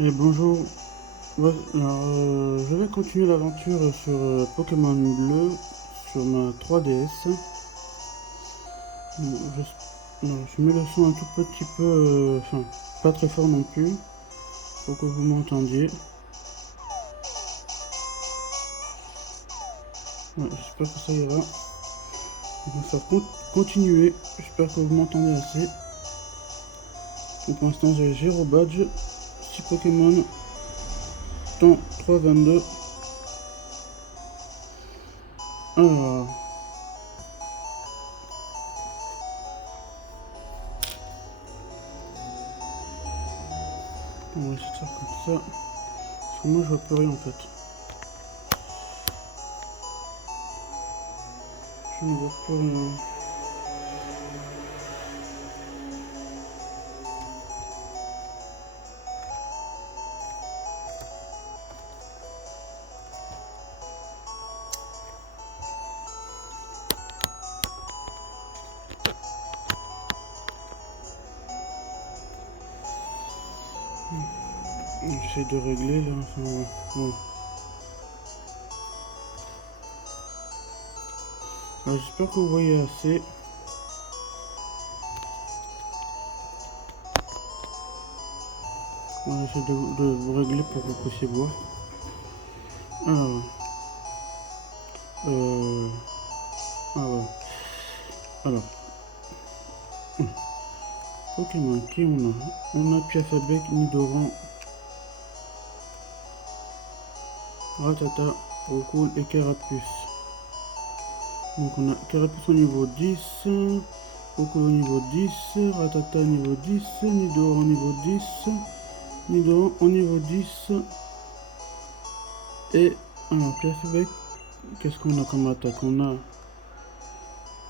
Et bonjour, ouais, alors, je vais continuer l'aventure sur Pokémon Bleu sur ma 3DS. Je mets le son un tout petit peu, enfin pas très fort non plus, pour que vous m'entendiez. Ouais, j'espère que ça ira. On va faire continuer, j'espère que vous m'entendez assez. Donc pour l'instant j'ai 0 badge, 6 Pokémon, temps 3,22. Alors, on va essayer de faire comme ça. Parce que moi je vois plus rien en fait. Je ne vois plus rien. J'essaie de régler là, enfin ouais. Bon. Alors, j'espère que vous voyez assez. On va essayer de vous régler pour que vous puissiez voir. Alors, euh, alors, alors, Pokémon qui on a? On a Piafabec, Nidoran, Ratata, Rokul et Carapuce. Donc on a Carapuce au niveau 10, Rokul au niveau 10, Ratata au niveau 10, Nidoran au niveau 10, Nidoran au niveau 10 et alors Piafabec, qu'est-ce qu'on a comme attaque? On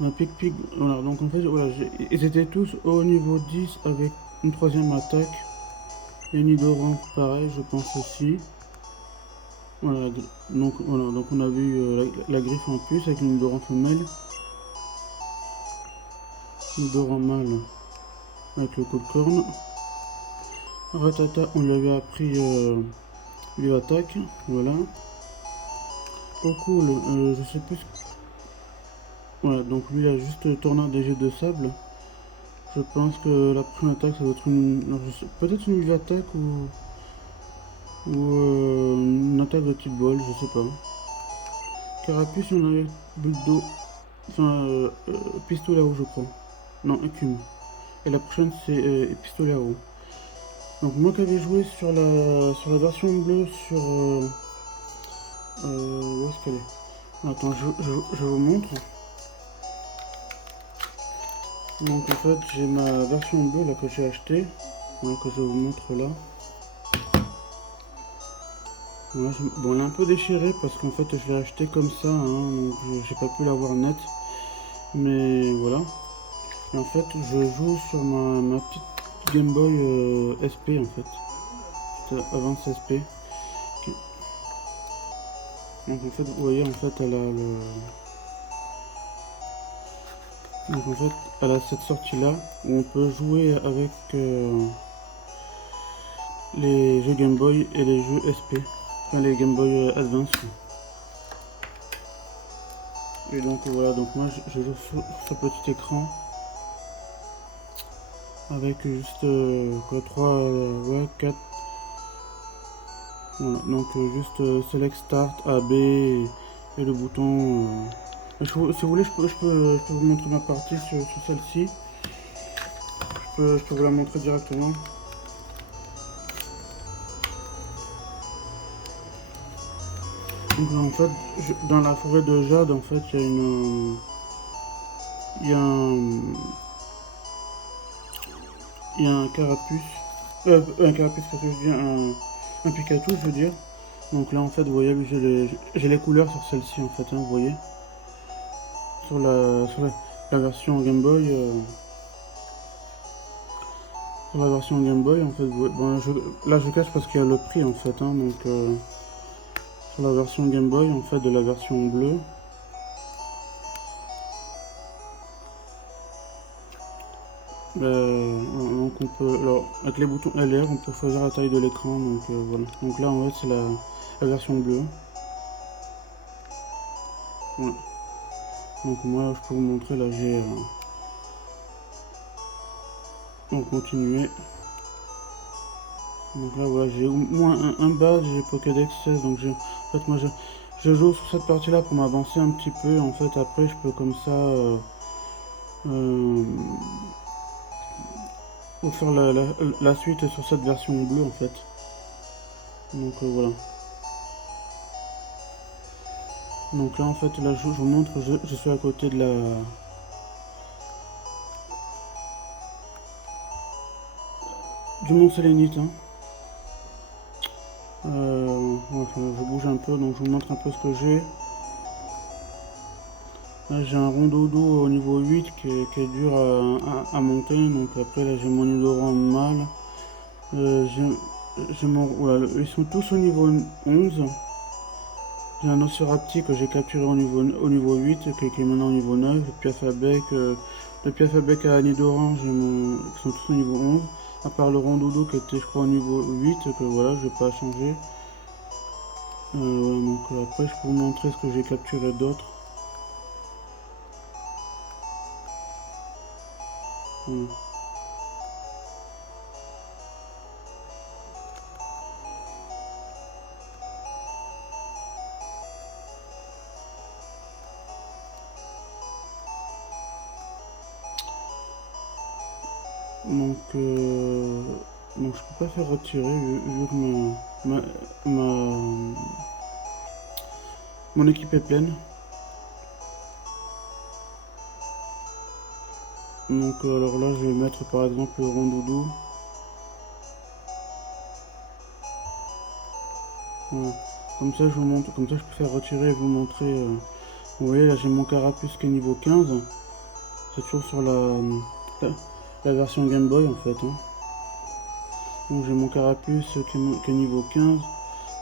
a Pic-Pic, voilà, donc en fait, voilà, ils étaient tous au niveau 10 avec une troisième attaque. Et Nidoran, pareil, je pense aussi. Voilà, donc on a vu la griffe en plus avec le Nidoran femelle. Nidoran mâle avec le coup de corne. Ratata, on lui avait appris lui attaque, voilà. Au cool, je sais plus. Voilà, donc lui il a juste tornade des jets de sable. Je pense que la prochaine attaque ça doit être peut-être une attaque ou une attaque de type bol, je sais pas. Carapuce, on avait Buldo, enfin pistolet à eau, je crois. Non, écume. Et la prochaine, c'est pistolet à eau. Donc, moi qui avais joué sur la version bleue, sur. Où est-ce qu'elle est? Attends, je vous montre. Donc, en fait, j'ai ma version bleue là que j'ai achetée. Donc, je vous montre là. Voilà, bon, elle est un peu déchirée parce qu'en fait, je l'ai achetée comme ça, hein, donc j'ai pas pu l'avoir net. Mais voilà. Et en fait, je joue sur ma petite Game Boy SP en fait. Avance SP. Donc en fait, vous voyez, en fait, elle a le. Donc en fait, elle a cette sortie-là où on peut jouer avec les jeux Game Boy et les jeux SP. Enfin, les Game Boy Advance. Et donc voilà, donc moi je joue sur ce petit écran avec juste quoi, 3, ouais, 4. Voilà, donc juste Select Start, A, B et le bouton. Si vous voulez, je peux vous montrer ma partie sur celle-ci. Je peux vous la montrer directement. Donc en fait, dans la forêt de Jade, en fait, il y a il y a un carapuce. Un carapuce, parce que je dis un Pikachu, je veux dire. Donc là, en fait, vous voyez, j'ai les couleurs sur celle-ci, en fait, hein, vous voyez. La version Game Boy. Sur la version Game Boy, en fait, bon, là je cache parce qu'il y a le prix, en fait, hein, donc sur la version Game Boy, en fait, de la version bleue. donc on peut, alors avec les boutons LR, on peut choisir la taille de l'écran, donc voilà. Donc là en fait c'est la version bleue. Voilà. Donc moi je peux vous montrer, là j'ai on continuer. Donc là voilà, j'ai au moins un badge, j'ai Pokédex 16, donc en fait moi je joue sur cette partie là pour m'avancer un petit peu. En fait après je peux comme ça faire la suite sur cette version bleue en fait. Donc voilà. Donc là en fait là je vous montre, je suis à côté de du Mont Sélénite. Hein. Ouais, je bouge un peu, donc je vous montre un peu ce que j'ai. Là j'ai un rondoudou au niveau 8 qui est dur à monter, donc après là j'ai mon Nidoran mâle. J'ai mon. Voilà, ils sont tous au niveau 11. J'ai un Ocirapti que j'ai capturé au niveau 8, qui est maintenant au niveau 9. Le Piafabec à Nidoran, qui sont tous au niveau 11. À part le Rondoudou qui était je crois au niveau 8, que voilà, je vais pas changer. Voilà, donc après je peux vous montrer ce que j'ai capturé d'autre. Voilà. Donc, donc je peux pas faire retirer vu que ma, ma- mon équipe est pleine. Donc alors là je vais mettre par exemple le Rondoudou. Voilà. Comme ça je vous montre, comme ça je peux faire retirer et vous montrer. Vous voyez là j'ai mon Carapuce qui est niveau 15. C'est toujours sur la version Game Boy en fait. Hein. Donc j'ai mon Carapuce qui est niveau 15.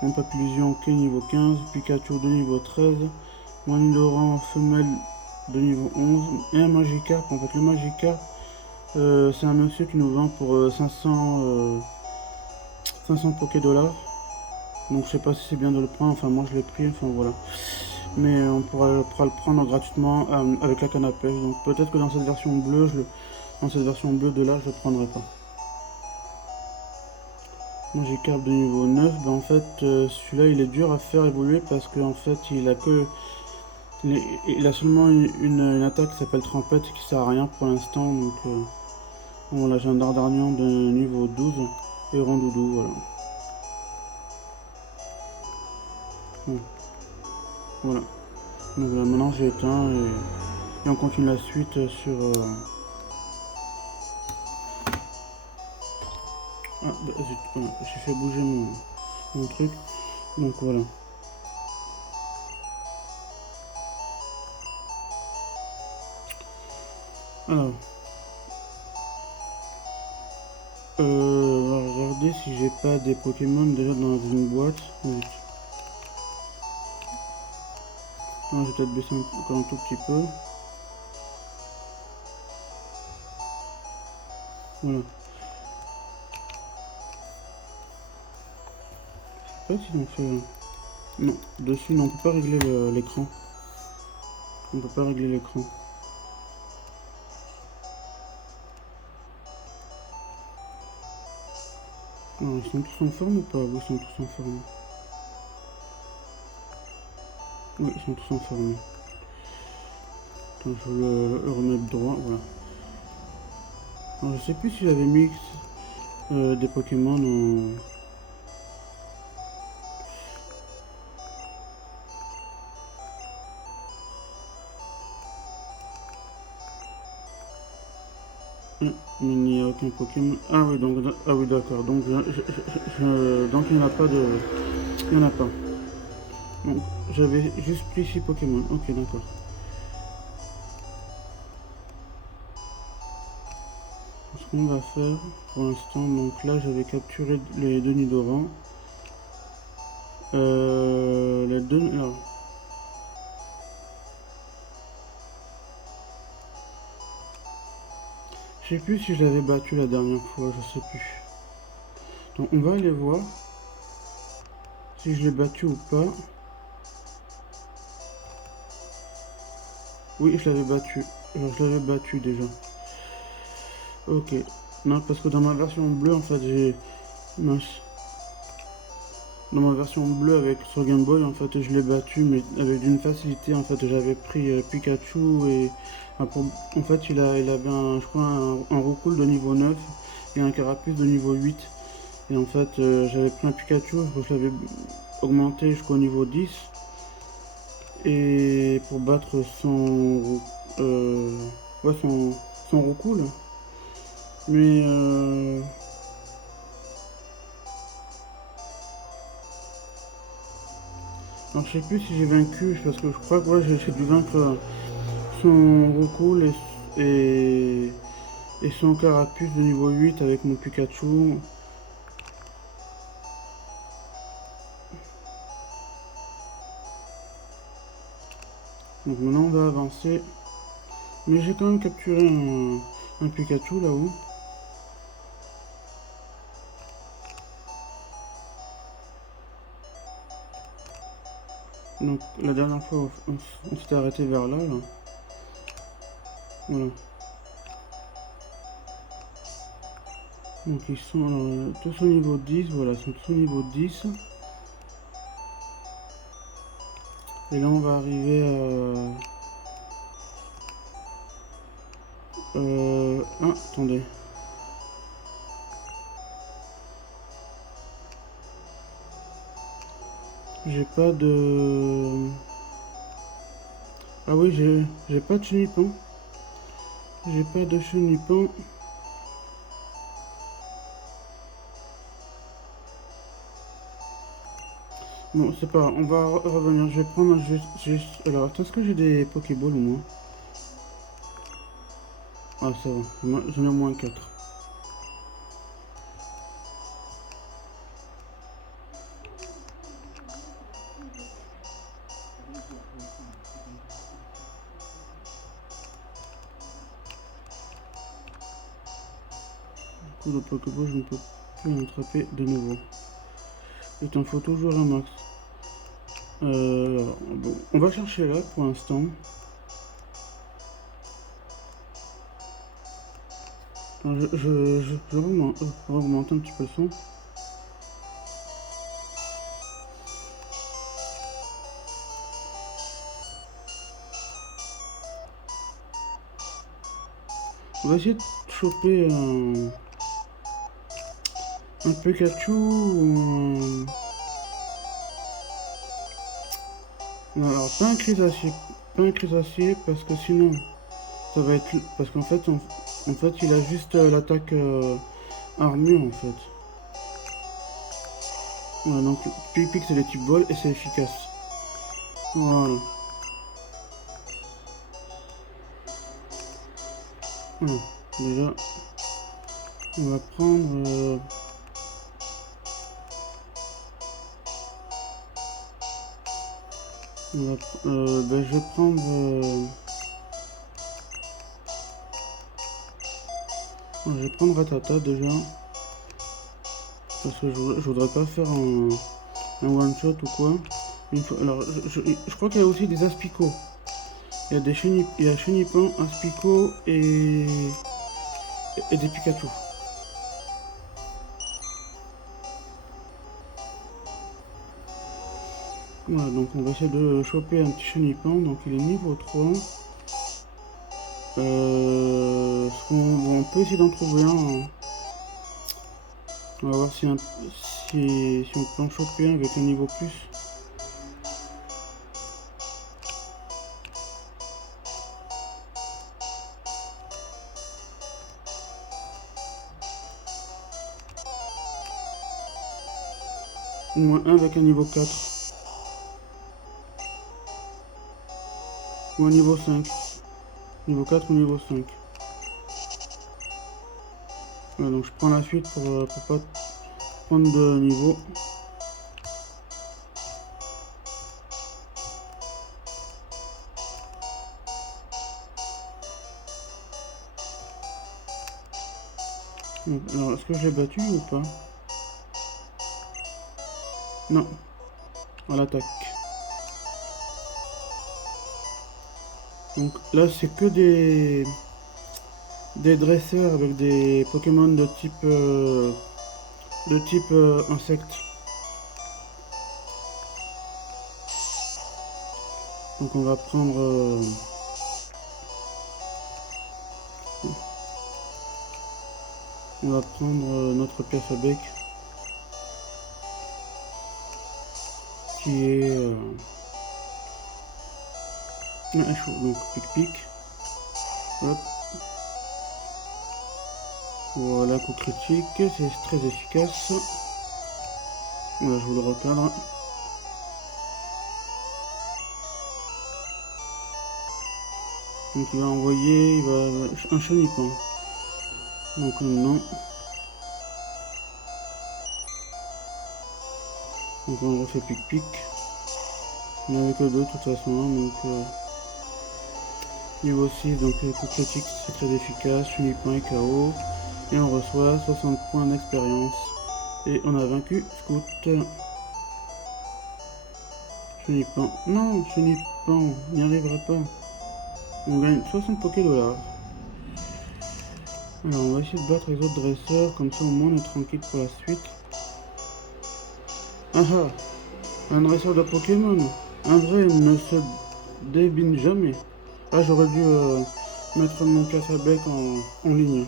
Mon Papillusion qui est niveau 15. Pikachu de niveau 13. Mon Nidoran femelle de niveau 11. Et un Magikarp. En fait le Magikarp c'est un monsieur qui nous vend pour 500 Poké dollars. Donc je sais pas si c'est bien de le prendre, enfin moi je l'ai pris, enfin voilà. Mais on pourra le prendre gratuitement avec la canne à pêche. Donc peut-être que dans cette version bleue, dans cette version bleue de là, je le prendrai pas. Moi j'ai carpe de niveau 9, ben en fait celui-là il est dur à faire évoluer parce qu'en fait il a seulement une attaque qui s'appelle Trempette qui sert à rien pour l'instant. Donc voilà, j'ai un Dardarnian de niveau 12 et Rondoudou, voilà. Bon, voilà. Donc là, maintenant j'ai éteint et on continue la suite sur... Ah bah zut, voilà, j'ai fait bouger mon truc. Donc voilà. Alors, on va regarder si j'ai pas des Pokémon déjà dans une boîte. Zut. Non, je vais peut-être baisser encore un tout petit peu. Voilà. Je sais pas si on fait... Non, dessus, non, on peut pas régler l'écran. On peut pas régler l'écran. Alors, ils sont tous en forme ou pas? Oui, ils sont tous en forme. Oui, ils sont tous en forme. Attends, je vais le remettre droit, voilà. Alors, je sais plus si j'avais mis des Pokémon en... Mais il n'y a aucun Pokémon. Ah oui, donc, ah oui, d'accord. Donc, donc il n'y en a pas de... Il n'y en a pas. Donc, j'avais juste pris 6 Pokémon. Ok, d'accord. Ce qu'on va faire pour l'instant, donc là, j'avais capturé les deux Nidoran. Les deux... Alors, Je sais plus si je l'avais battu la dernière fois, je sais plus. Donc on va aller voir si je l'ai battu ou pas. Oui, je l'avais battu. Je l'avais battu déjà. Ok. Non, parce que dans ma version bleue, en fait, j'ai... Mince. Dans ma version bleue avec sur Game Boy, en fait, je l'ai battu, mais avec une facilité. En fait, j'avais pris Pikachu et... En fait, il avait, je crois, un recul de niveau 9 et un carapuce de niveau 8. Et en fait, j'avais pris un Pikachu, je l'avais augmenté jusqu'au niveau 10. Et pour battre euh, ouais, son recul. Mais alors je sais plus si j'ai vaincu, parce que je crois que ouais, j'ai dû vaincre son recul et son carapuce de niveau 8 avec mon Pikachu. Donc maintenant on va avancer. Mais j'ai quand même capturé un Pikachu là-haut. Donc la dernière fois on s'était arrêté vers là. Voilà. Donc ils sont tous au niveau 10, voilà, ils sont tous au niveau 10. Et là on va arriver à... Ah, attendez. J'ai pas de... Ah oui, j'ai pas de chenipan. J'ai pas de chenipan. Bon, c'est pas grave, on va revenir. Je vais prendre juste... Alors, est-ce que j'ai des Pokéballs au moins? Ah, ça va. J'en ai au moins 4. Du coup, le Pokéball, je ne peux plus l'attraper de nouveau. Il t'en faut toujours un max. Bon, on va chercher là pour l'instant. Je augmente un petit peu le son. On va essayer de choper un Pikachu ou non, alors pas un Crésacier. Pas un Crésacier parce que sinon ça va être... Parce qu'en fait, en fait il a juste l'attaque armure en fait. Voilà, donc Pick c'est les types bol et c'est efficace. Voilà. Voilà. Déjà, on va prendre... ben, je vais prendre... je vais prendre Ratata déjà. Parce que je voudrais pas faire un one shot ou quoi. Alors, je crois qu'il y a aussi des aspicots. Il y a il y a Chenipan, Aspico et des Pikachu. Voilà, donc on va essayer de choper un petit Chenipan. Donc il est niveau 3. On peut essayer d'en trouver un. Hein. On va voir si on peut en choper un avec un niveau plus. Au moins un avec un niveau 4. Ou un niveau 5. Niveau 4 ou niveau 5. Voilà, donc je prends la suite pour pas prendre de niveau. Alors, est-ce que je l'ai battu ou pas? Non, à l'attaque. Donc là, c'est que des dresseurs avec des Pokémon de type insecte. Donc on va prendre notre pièce à bec qui est un chou. Donc pic. Hop. Voilà, coup critique, c'est très efficace. Voilà, je vous le recadre. Donc il va envoyer, un chenipan. Donc non. Donc on refait pic. On avait que deux de toute façon. Donc niveau 6, donc coup critique c'est très efficace. Chenipan et KO. Et on reçoit 60 points d'expérience. Et on a vaincu Scout. Chenipan. Non, Chenipan, on n'y arrivera pas. On gagne 60 $. Alors on va essayer de battre les autres dresseurs, comme ça au moins on est tranquille pour la suite. Ah ah, un dresseur de Pokémon. Un vrai ne se débine jamais. Ah, j'aurais dû mettre mon casse à bec en ligne.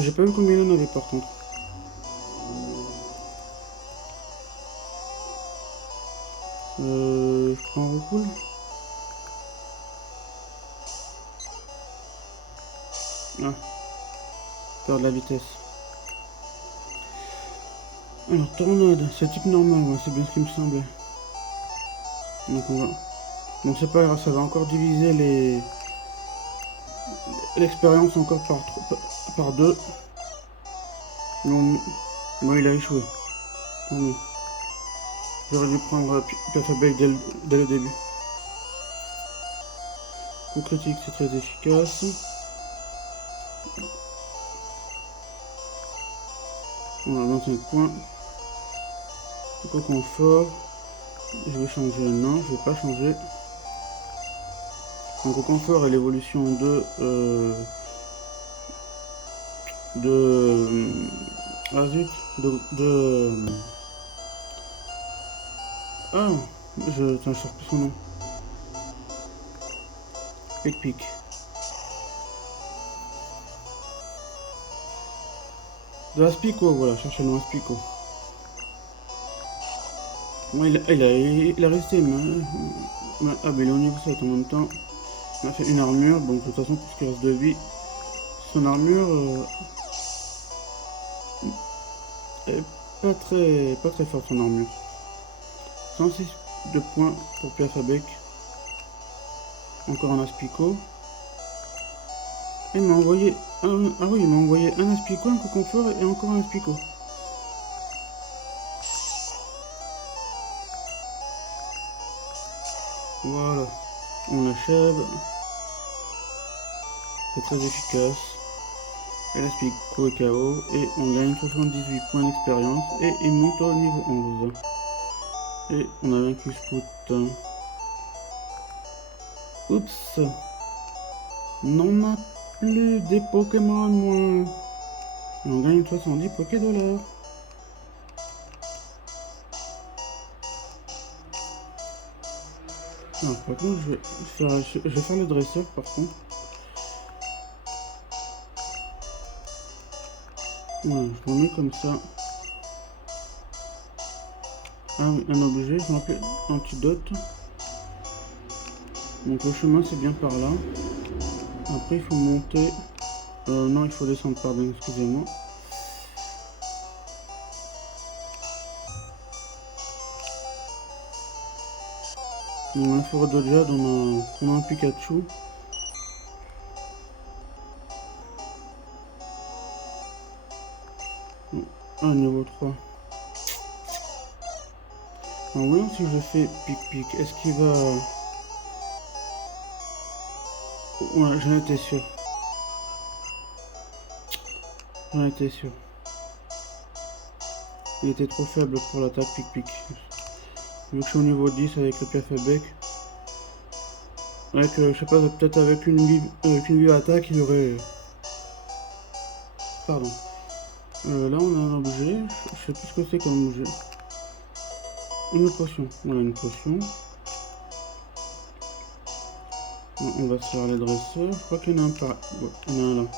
J'ai pas vu combien il en avait par contre. Je prends un recoul. Ah, perdre la vitesse. Alors, tornade, c'est type normal, ouais, c'est bien ce qui me semblait. Donc on va... Bon, c'est pas grave, ça va encore diviser l'expérience encore par deux. Bon, il a échoué. Bon, j'aurais dû prendre pièce à bec dès le début. Coup critique, c'est très efficace. Voilà, 25 points. Coup confort. Je vais changer. Non, je vais pas changer. Donc au confort et l'évolution ah zut, ah, je sors plus son nom. Pic. De Aspico, voilà, cherchez le nom Aspico. Bon, il a resté, mais ah, mais il est au niveau 7 en même temps. Il a fait une armure, donc de toute façon, pour ce qui reste de vie, son armure est pas très forte, son armure. 106 de points pour pièce à bec. Encore un Aspico. Et il m'a envoyé un... Ah oui, il m'a envoyé un Aspico, un coup confort et encore un Aspico. Voilà, on achève. C'est très efficace. Et l'Aspico est KO. Et on gagne 78 points d'expérience. Et il monte au niveau 11. Et on a vaincu Scout. Oups. Non, a plus des Pokémon moins. Et on gagne 70 $. Alors, par contre, je vais faire le dresseur par contre. Voilà, je remets comme ça. Ah oui, un objet, je me rappelle, antidote. Donc le chemin c'est bien par là. Après il faut monter. Non, il faut descendre, pardon, excusez-moi. Dans la forêt de Jade, on a un Pikachu. Ah, niveau 3. En voyant si je fais pic-pic, est-ce qu'il va... Ouais, j'en étais sûr. J'en étais sûr. Il était trop faible pour l'attaque pic-pic. Vu que je suis au niveau 10 avec le piaf à bec. Avec, je sais pas, peut-être avec une vive attaque, il y aurait... Pardon. Là, on a un objet. Je sais plus ce que c'est comme objet. Une potion. Voilà, une potion. On va se faire les dresseurs. Je crois qu'il y en a un par... Ouais, il y en a un là.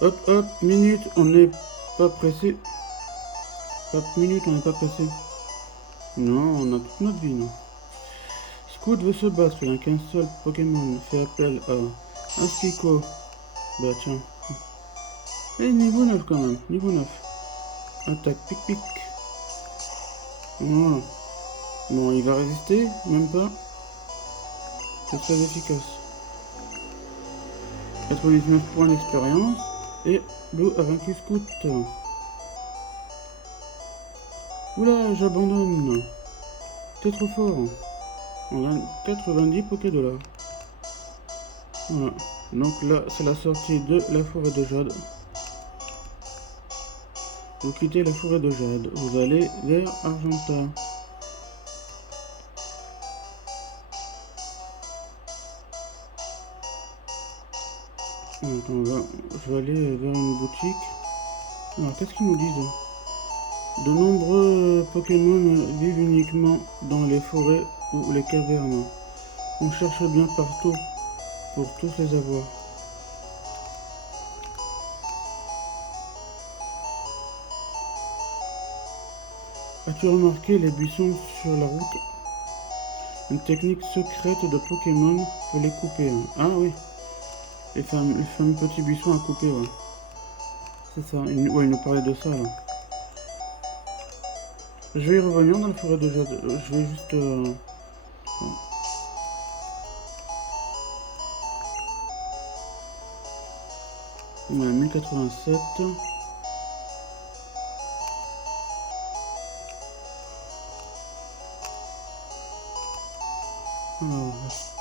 Hop, hop, minute. On n'est pas pressé. Hop, minute, on n'est pas pressé. Non, on a toute notre vie, non. Scout veut se battre, il n'y a qu'un seul Pokémon. Fait appel à un Skiko. Bah tiens. Et niveau 9 quand même, niveau 9. Attaque, pic pic. Voilà. Bon, il va résister, même pas. C'est très efficace. 99 points d'expérience. Et Blue a vaincu Scout. Oula, j'abandonne. T'es trop fort. On gagne 90 Pokédollars. Voilà. Donc là, c'est la sortie de la forêt de Jade. Vous quittez la forêt de Jade. Vous allez vers Argenta. Donc je vais aller vers une boutique. Alors, qu'est-ce qu'ils nous disent? De nombreux Pokémon vivent uniquement dans les forêts ou les cavernes. On cherche bien partout pour tous les avoir. As-tu remarqué les buissons sur la route? Une technique secrète de Pokémon pour les couper. Ah oui, les fameux petits buissons à couper, ouais. C'est ça, ouais, il nous parlait de ça là. Je vais y revenir dans la forêt de Jade. Je vais juste... On a 1087. Alors,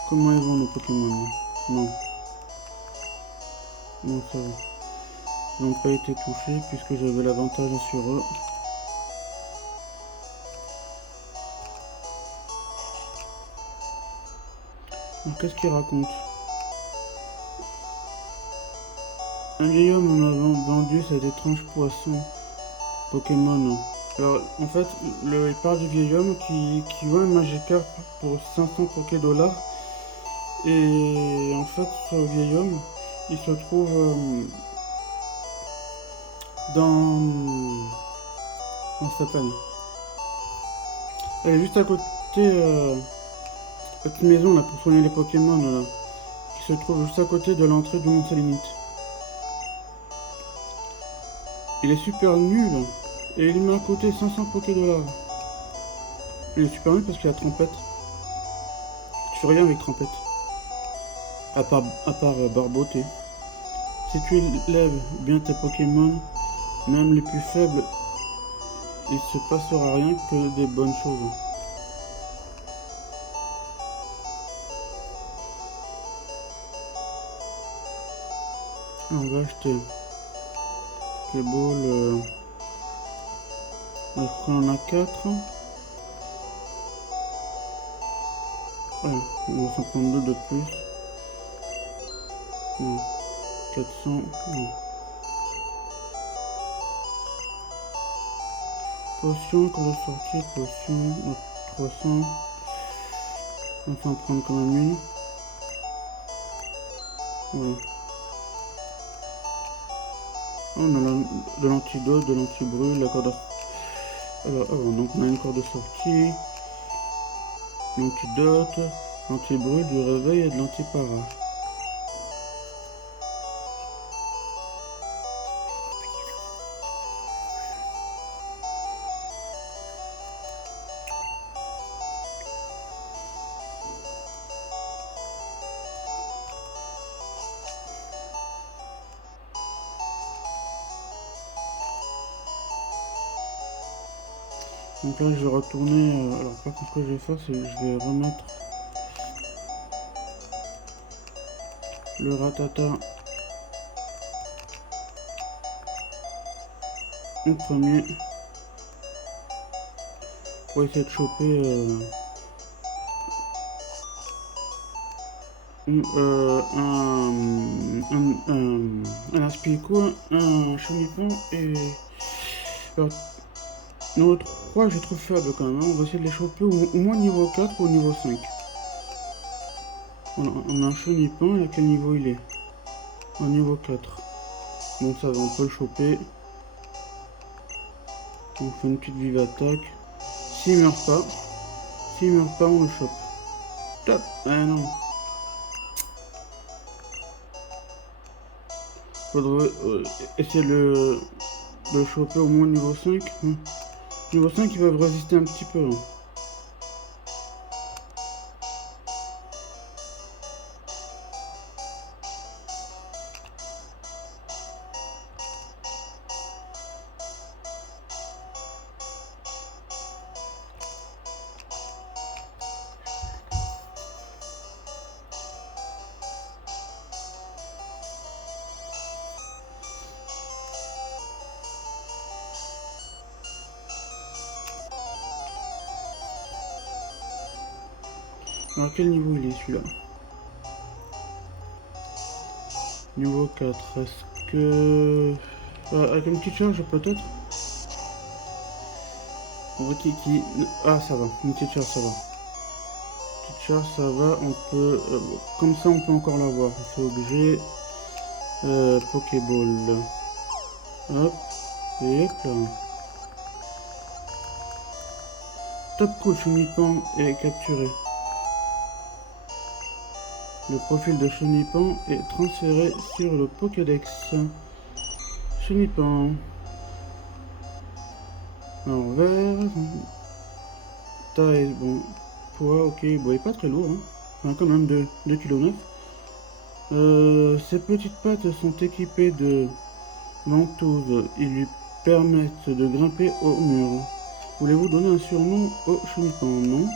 comment ils vont nos Pokémon? Non. Non, ça va. Ils n'ont pas été touchés puisque j'avais l'avantage sur eux. Alors, qu'est-ce qu'il raconte? Un vieil homme m'a vendu cet étrange poisson Pokémon. Alors, en fait, il parle du vieil homme qui vend un Magikarp pour 500 Pokédollars. Et en fait, ce vieil homme, il se trouve dans... Comment ça s'appelle? Elle est juste à côté, cette maison là pour soigner les Pokémon là, qui se trouve juste à côté de l'entrée du Mont Salinite. Il est super nul et il m'a coûté 500 Pokédollars. Il est super nul parce qu'il a trompette. Tu fais rien avec trompette. À part barboter. Si tu élèves bien tes Pokémon, même les plus faibles, il se passera rien que des bonnes choses. On va acheter Pokéball. Je crois qu'on en a 4. Ouais, on va s'en prendre 2 de plus. Non. 400. Non. Potion, quand je sortis, potion, 300. On va s'en prendre quand même une. Voilà. On a de l'antidote, de l'antibrûle, la corde à... Alors, donc on a une corde de sortie, l'antidote, l'antibrûle, du réveil et de l'antipara. Donc là, je vais retourner. Alors, par contre, ce que je vais faire, c'est que je vais remettre le ratata en premier pour essayer de choper un aspicot, un chenipan et. Alors, numéro 3, je trouve faible quand même. On va essayer de les choper au moins niveau 4 ou au niveau 5. Voilà, on a un chenipan, et à quel niveau il est? Au niveau 4. Bon, ça va, on peut le choper. On fait une petite vive attaque. S'il meurt pas, on le chope. Top. Ah non. Faudrait essayer de le choper au moins niveau 5. Niveau 5, ils peuvent résister un petit peu. Hein. Alors, quel niveau il est celui-là? Niveau 4. Est-ce que. Avec une petite charge peut-être? On voit qui. Ah, ça va. Une petite charge, ça va. Petite charge, ça va. On peut. Comme ça, on peut encore l'avoir. On fait objet. Pokéball. Hop. Et hop là. Top cool, Chenipan est capturé. Le profil de Chenipan est transféré sur le Pokédex. Chenipan. Alors, vert. Taille, bon. Poids, ok. Bon, il est pas très lourd. Hein. Enfin, quand même 2,9 kg. Ses petites pattes sont équipées de ventouses. Ils lui permettent de grimper au mur. Voulez-vous donner un surnom au Chenipan? Non.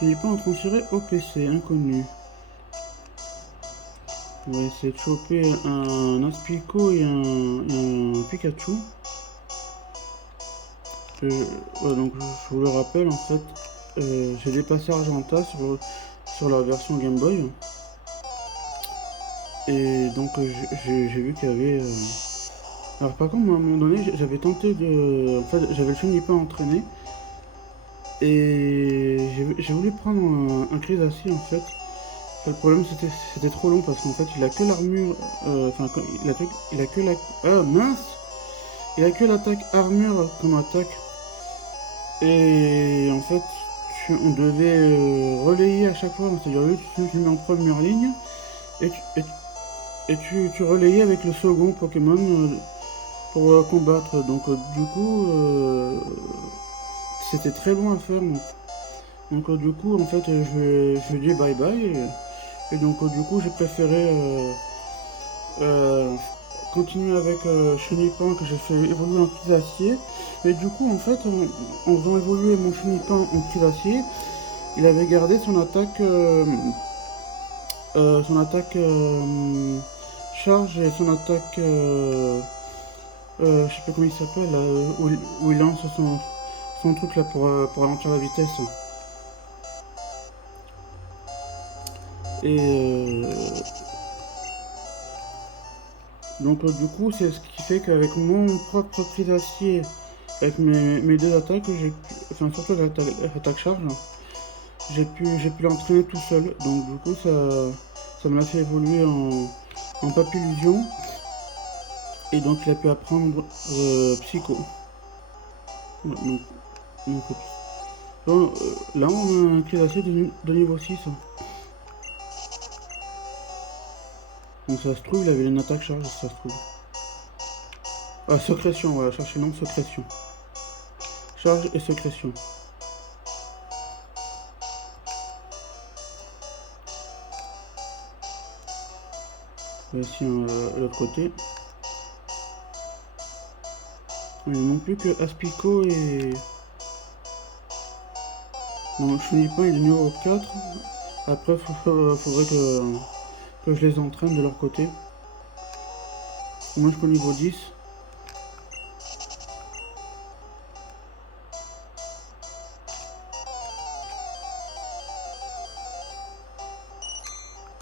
Chenipan est transféré au PC, inconnu. On va essayer de choper un Aspico et un Pikachu. Donc je vous le rappelle, en fait, j'ai dépassé Argenta sur la version Game Boy. Et donc j'ai vu qu'il y avait... Alors par contre, à un moment donné, j'avais tenté de... En fait, j'avais le Chenipan entraîné. Et j'ai voulu prendre un Crisassi, en fait. Le problème, c'était trop long parce qu'en fait, il a que l'armure... Enfin, il a que la... Ah, mince! Il a que l'attaque armure comme attaque. Et en fait, on devait relayer à chaque fois. C'est-à-dire, lui, tu mets en première ligne. Et tu relayais avec le second Pokémon pour combattre. Donc, du coup, c'était très long à faire. Donc, du coup, en fait, je dis bye bye. Et donc, du coup, j'ai préféré continuer avec Chenipan que j'ai fait évoluer en petit acier. Et du coup, en fait, en faisant évoluer mon Chenipan en petit acier, il avait gardé son attaque, charge et son attaque, je sais pas comment il s'appelle, où il lance son truc là pour ralentir la vitesse. Et donc du coup, c'est ce qui fait qu'avec mon propre prise d'acier, avec mes deux attaques, enfin surtout l'attaque charge, j'ai pu l'entraîner tout seul. Donc du coup, ça me l'a fait évoluer en Papillusion. Et donc il a pu apprendre Psycho. Ouais, là, on a un prise d'acier de niveau 6. Donc ça se trouve, il avait une attaque charge, ça se trouve. Ah, sécrétion, voilà, cherchez le nom, sécrétion. Charge et sécrétion. Voici l'autre côté. Il ne manque plus que Aspico et Donc Chunipan il est niveau 4. Après faudrait que je les entraîne de leur côté. Moi jusqu'au niveau 10.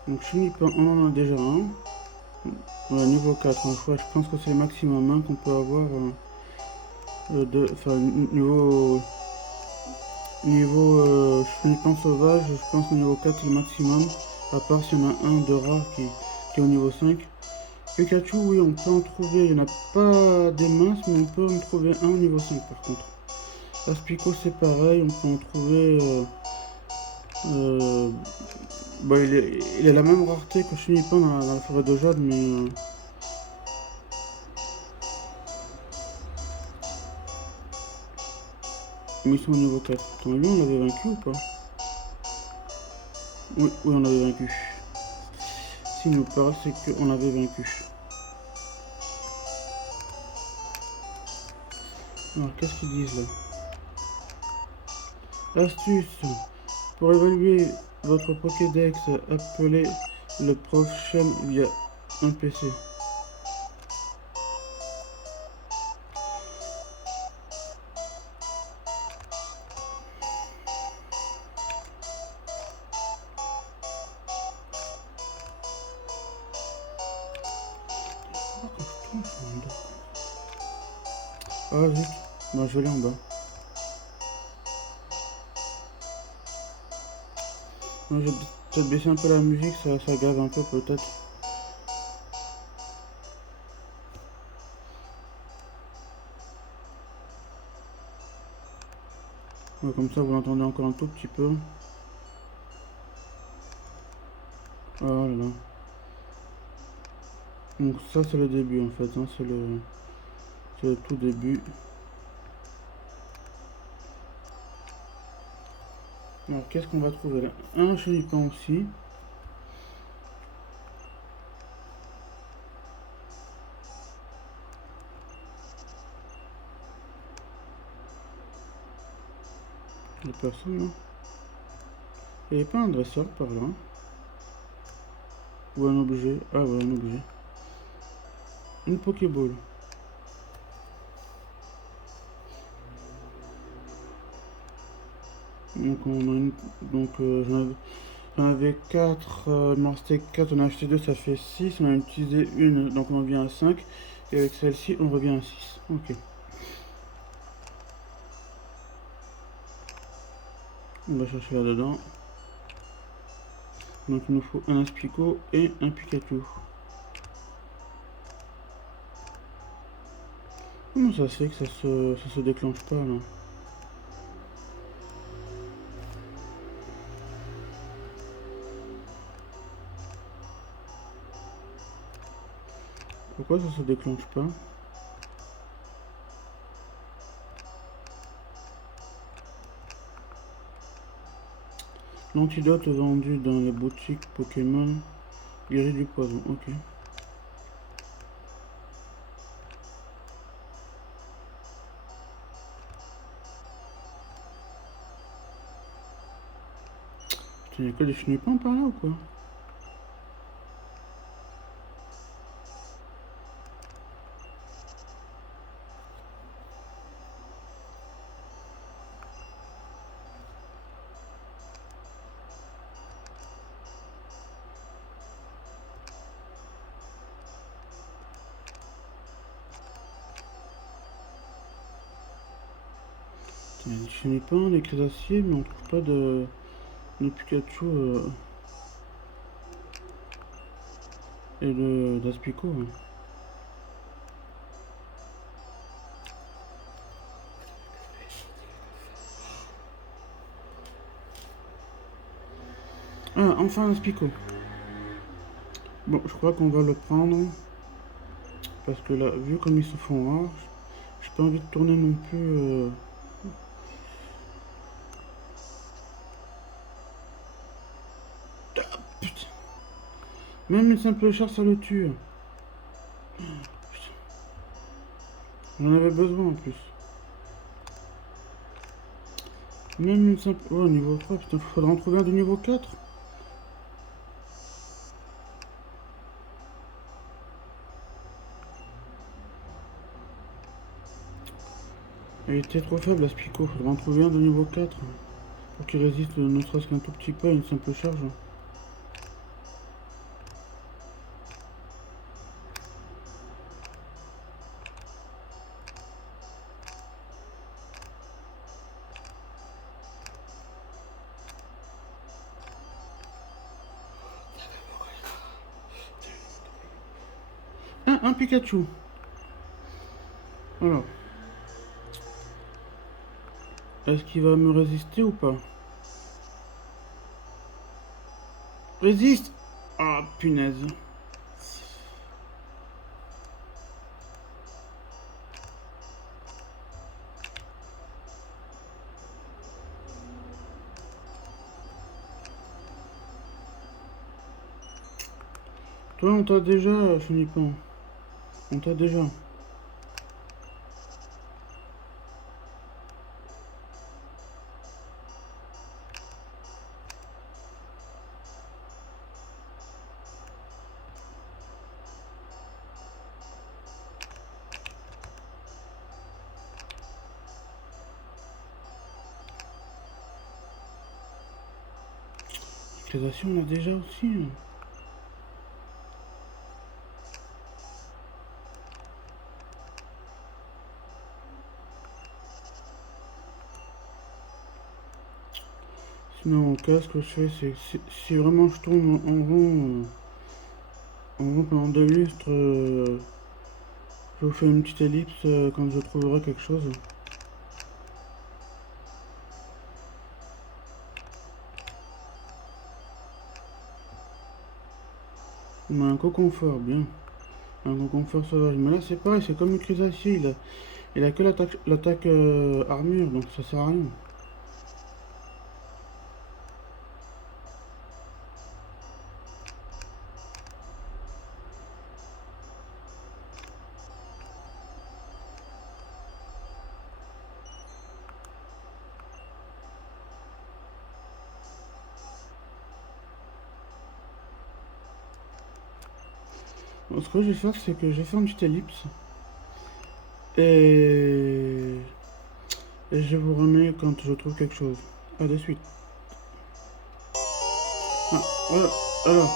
Donc Chunipan on en a déjà un. Ouais, niveau 4, hein, je pense que c'est le maximum hein, qu'on peut avoir niveau Chunipan sauvage, je pense que niveau 4 c'est le maximum. À part s'il y en a un de rare qui est au niveau 5. Pikachu, oui, on peut en trouver. Il n'y en a pas des masses, mais on peut en trouver un au niveau 5 par contre. Aspico, c'est pareil, on peut en trouver. Euh, bah, il est la même rareté que Chunipan dans la forêt de Jade, mais ils sont au niveau 4. Attends, lui, on l'avait vaincu ou pas? Oui, on l'avait vaincu. S'il nous parle, c'est qu'on l'avait vaincu. Alors, qu'est-ce qu'ils disent là? Astuce. Pour évaluer votre Pokédex, appelez le prof Chen via un PC. Ah zut, bah je l'ai en bas. Moi, je vais peut-être baisser un peu la musique, ça grave un peu peut-être. Ouais, comme ça vous l'entendez encore un tout petit peu. Oh là là. Donc ça c'est le début en fait, hein, c'est le tout début. Alors qu'est-ce qu'on va trouver là? Un Chenipan aussi. Il n'y a personne là. Il n'y avait pas un dresseur par là. Ou un objet. Ah ouais, un objet. Une Pokéball. Donc on a une. Donc j'en avais 4, il m'en restait 4, on a acheté 2, ça fait 6, on a utilisé une, donc on revient à 5. Et avec celle-ci, on revient à 6. Ok. On va chercher là-dedans. Donc il nous faut un Aspico et un Pikachu. Comment ça se fait que ça se déclenche pas là? Pourquoi ça se déclenche pas? L'antidote vendu dans les boutiques Pokémon guérit du poison. Ok. Putain, y'a que des chenipans par là ou quoi? Il y a des chenipans, des crétaciers, mais on trouve pas de Pikachu et d'Aspico. Hein. Ah, enfin un Aspico. Bon, je crois qu'on va le prendre. Parce que là, vu comme ils se font rares, j'ai pas envie de tourner non plus. Ah, putain. Même une simple chasse, ça le tue. J'en avais besoin en plus. Même une simple... Oh, niveau 3, putain, faudra en trouver un de niveau 4. Elle était trop faible, la Spico. Faudra en trouver un de niveau 4. Pour qu'il résiste ne serait-ce qu'un tout petit peu à une simple charge. Un Pikachu. Alors. Est-ce qu'il va me résister ou pas? Résiste! Ah, punaise. Toi, on t'a déjà, Chenipan. On t'a déjà. Création, on a déjà aussi. Sinon, au cas, ce que je fais, c'est si vraiment je tourne en rond pendant 2 lustres, je vous fais une petite ellipse quand je trouverai quelque chose. On a un coconfort, bien. Un coconfort sauvage. Mais là, c'est pareil, c'est comme le Crisacier. Il a que l'attaque armure, donc ça sert à rien. Donc, ce que je vais faire, c'est que je vais faire une petite ellipse. Et je vous remets quand je trouve quelque chose. À de suite. Ah, alors,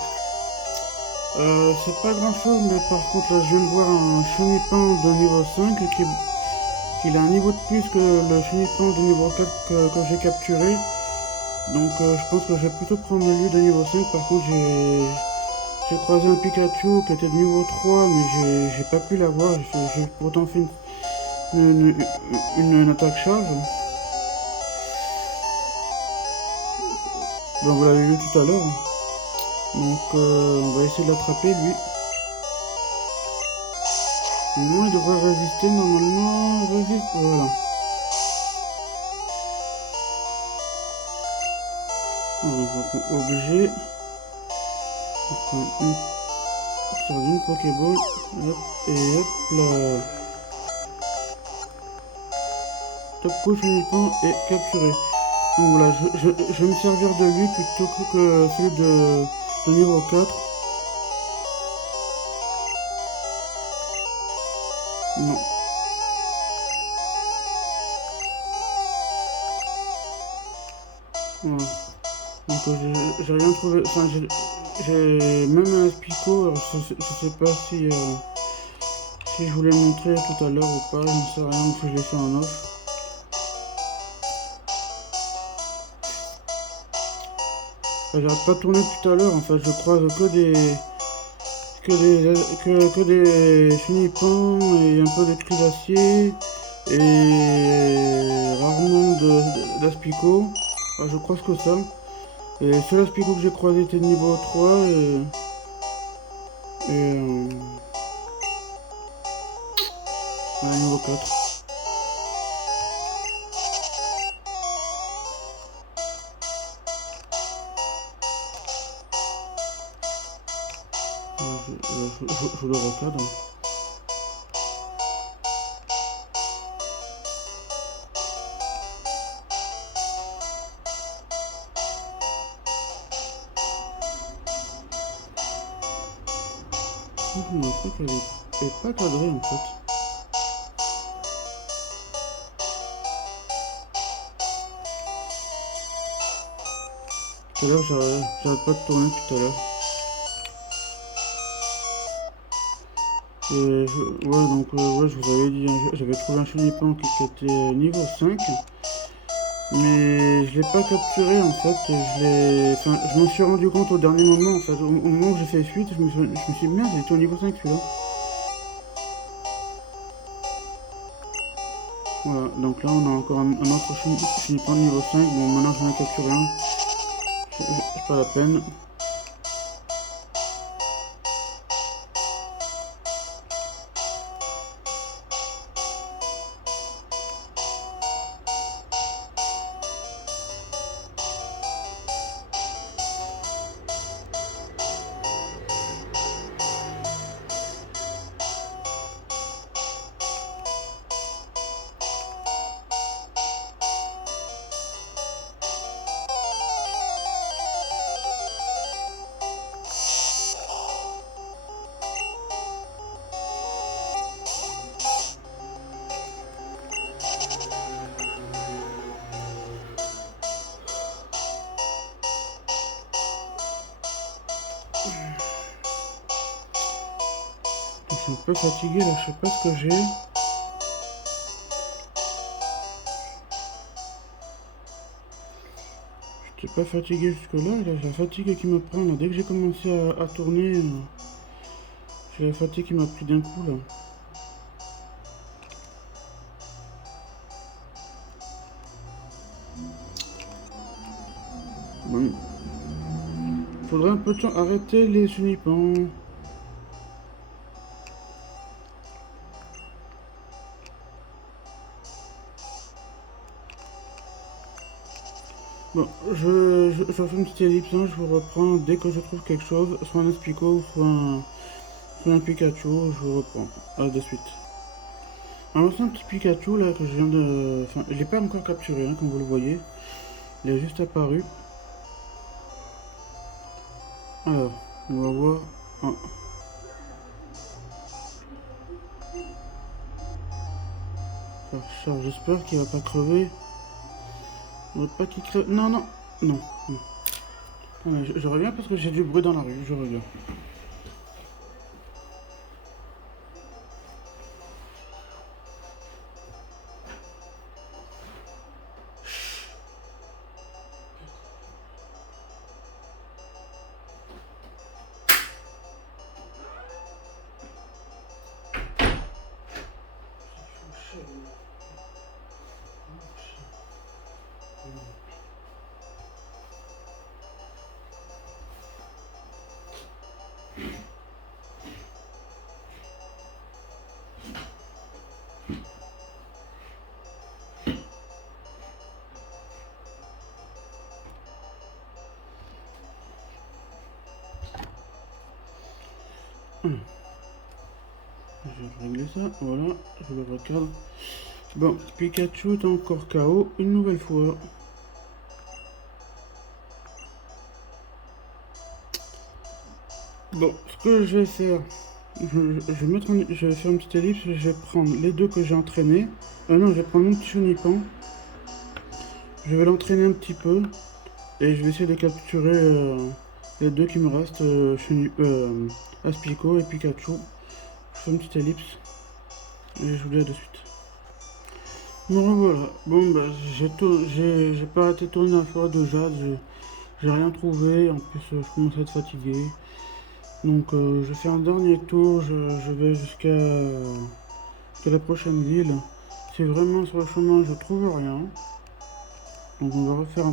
c'est pas grand chose, mais par contre, là, je viens de voir un chenipan de niveau 5 qui a un niveau de plus que le chenipan de niveau 4 que j'ai capturé. Donc, je pense que je vais plutôt prendre lui de niveau 5. Par contre, j'ai croisé un Pikachu qui était de niveau 3, mais j'ai pas pu l'avoir. J'ai pourtant fait une attaque charge. Ben, vous l'avez vu tout à l'heure. Donc on va essayer de l'attraper lui. Normalement il devrait résister, normalement il résiste. Voilà. Donc on va obligé de prendre une sur une Pokéball. Hop, et hop là. Top couche uniquement et capturé. Donc voilà, je vais me servir de lui plutôt que celui de niveau 4. Non. Voilà. Donc j'ai rien trouvé. Enfin j'ai même un Spico. Alors, je sais pas si je voulais le montrer tout à l'heure ou pas. Je ne sais rien parce que je l'ai fait en off. J'arrête pas de tourner tout à l'heure. En fait, je croise que des Chenipan et un peu de Crisacier et rarement d'Aspico. Enfin, je croise que ça. Et le seul Aspico que j'ai croisé était de niveau 3 et niveau 4. Je le recadre. Le truc, elle est pas cadrée en fait. Tout à l'heure, j'arrête pas de tourner tout à l'heure. Ouais, donc, ouais, je vous avais dit, hein, j'avais trouvé un chenipan qui était niveau 5. Mais je l'ai pas capturé en fait, enfin, je m'en suis rendu compte au dernier moment en fait, au moment où j'ai fait fuite, je me suis dit merde, il était au niveau 5 celui-là. Voilà, donc là on a encore un autre chenipan de niveau 5, bon maintenant j'en ai capturé un, c'est pas la peine. Je suis un peu fatigué là, je sais pas ce que j'ai. J'étais pas fatigué jusque là, la fatigue qui me prend là, dès que j'ai commencé à tourner, j'ai la fatigue qui m'a pris d'un coup là. Bon. Faudrait un peu de temps arrêter les chenipan. Bon, je fais une petite ellipse, hein, je vous reprends dès que je trouve quelque chose, soit un Aspico, soit un Pikachu, je vous reprends. À de suite. Alors c'est un petit Pikachu là que je viens de... Enfin, je l'ai pas encore capturé, hein, comme vous le voyez. Il est juste apparu. Alors, on va voir... Ah. Ça, j'espère qu'il va pas crever. Je veux pas qu'il crève... Non, non, non, non. Je reviens parce que j'ai du bruit dans la rue, je reviens. Je vais régler ça, voilà, je le recadre. Bon, Pikachu est encore KO une nouvelle fois. Bon, ce que je vais faire, je vais faire une petite ellipse, je vais prendre les deux que j'ai entraînés. Non, je vais prendre mon petit chenipan. Je vais l'entraîner un petit peu. Et je vais essayer de capturer les deux qui me restent, Aspico et Pikachu. Je fais une petite ellipse. Et je vous dis à de suite. Bon voilà, bon bah j'ai pas arrêté de tourner dans la forêt de jade, j'ai rien trouvé, en plus je commence à être fatigué. Donc je fais un dernier tour, je vais jusqu'à la prochaine ville. Si vraiment sur le chemin je trouve rien, donc on va refaire un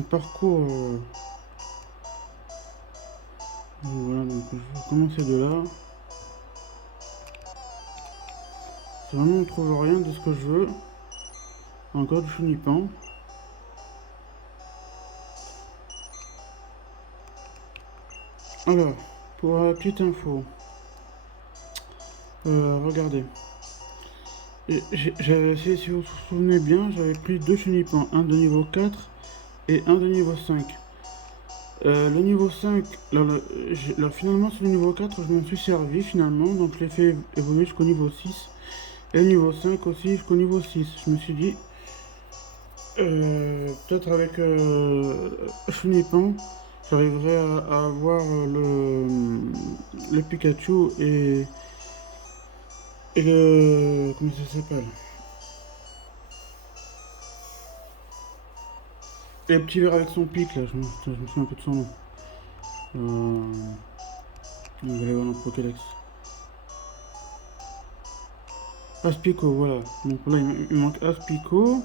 parcours. Voilà, donc je vais commencer de là. Si vraiment on ne trouve rien de ce que je veux, encore du chenipan. Alors, pour la petite info, regardez. Si vous vous souvenez bien, j'avais pris deux chenipans, un de niveau 4 et un de niveau 5. Le niveau 5, finalement sur le niveau 4, je m'en suis servi finalement, donc je l'ai fait évoluer jusqu'au niveau 6. Et le niveau 5 aussi jusqu'au niveau 6. Je me suis dit, peut-être avec Chunipan, j'arriverai à avoir le Pikachu et le... Comment ça s'appelle? Et le petit verre avec son pic là, je me souviens un peu de son nom. On va aller voir dans le Pokédex. Aspico, voilà. Donc là, il manque Aspico.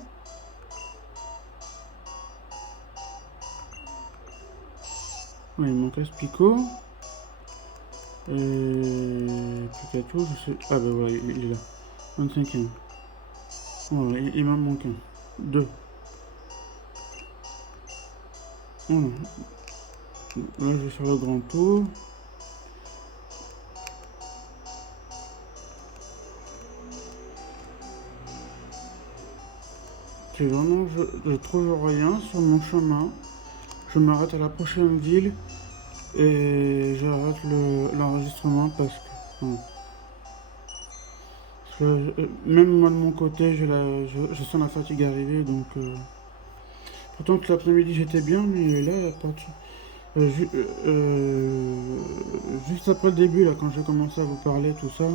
Ouais, il manque Aspico. Et Pikachu, je sais. Ah bah voilà, il est là. 25e. Voilà, il m'en manque un. Deux. Voilà. Là, je vais faire le grand tour. Si vraiment je trouve rien sur mon chemin, je m'arrête à la prochaine ville et j'arrête l'enregistrement parce que, voilà. Parce que même moi de mon côté, je sens la fatigue arriver, donc pourtant tout l'après-midi j'étais bien, mais là, juste après le début, là, quand j'ai commencé à vous parler, tout ça,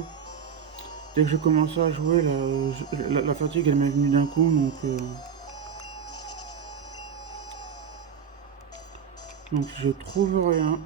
dès que j'ai commencé à jouer, là, la fatigue elle m'est venue d'un coup, donc je trouve rien.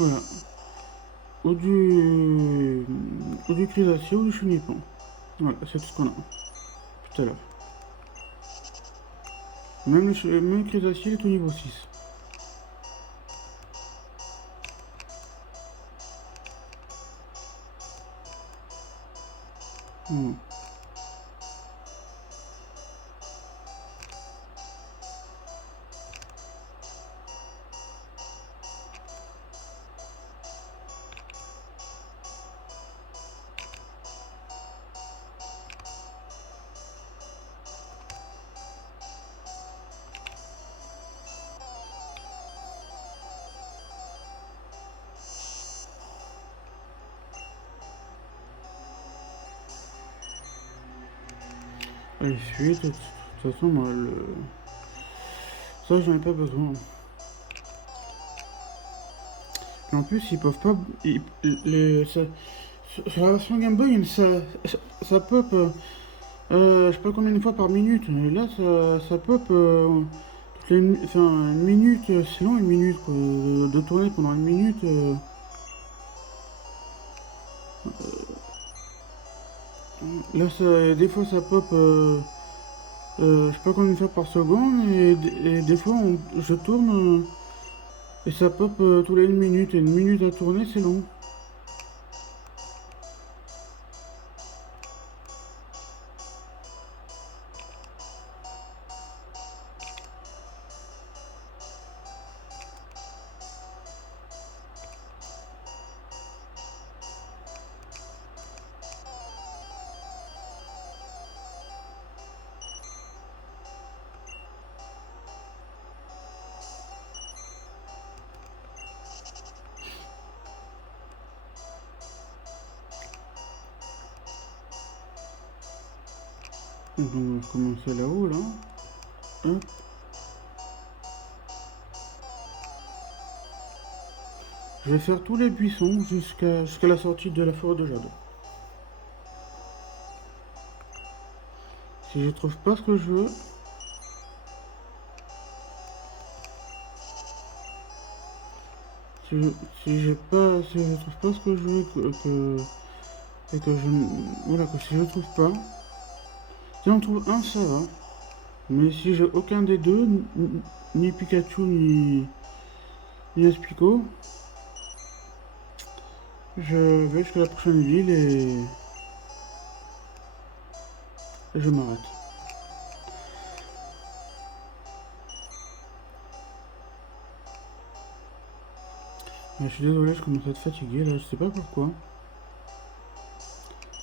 Voilà. Ou du Crisacier ou du Chunipan. Voilà, c'est tout ce qu'on a. Tout à l'heure. Même le Crisacier est au niveau 6. Voilà. Et suite, de toute façon, moi, ça, j'en ai pas besoin. Et en plus, ils peuvent pas. Sur la version Game Boy, ça pop. Je sais pas combien de fois par minute. Et là, ça pop. Enfin, une minute, c'est long, une minute, quoi. De tourner pendant une minute. Là, des fois, ça pop. Je sais pas combien de fois par seconde. Et des fois, je tourne. Et ça pop tous les 1 minute. Et 1 minute à tourner, c'est long. Donc, on va recommencer là-haut, là. Hop. Je vais faire tous les buissons jusqu'à la sortie de la forêt de jade. Si je trouve pas ce que je veux, si je trouve pas ce que je veux, et que voilà, que si je trouve pas, si on trouve un, ça va. Mais si j'ai aucun des deux, ni Pikachu, ni Aspico, Je vais jusqu'à la prochaine ville et je m'arrête. Je suis désolé, je commence à être fatigué là, je sais pas pourquoi.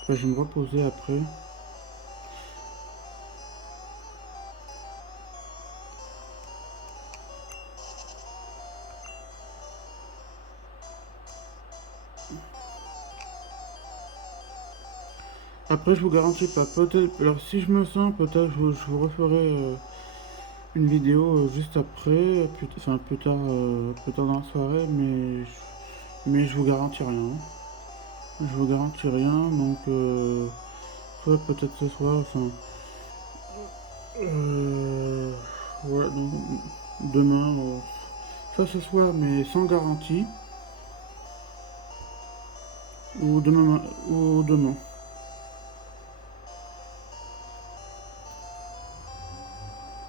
Je vais me reposer après. Après, je vous garantis pas. Peut-être, alors si je me sens, peut-être je vous referai une vidéo juste après, plus tard dans la soirée, mais je vous garantis rien. Je vous garantis rien, donc soit peut-être ce soir, enfin, euh, voilà, donc demain, ça ce soir, mais sans garantie, ou demain, ou demain.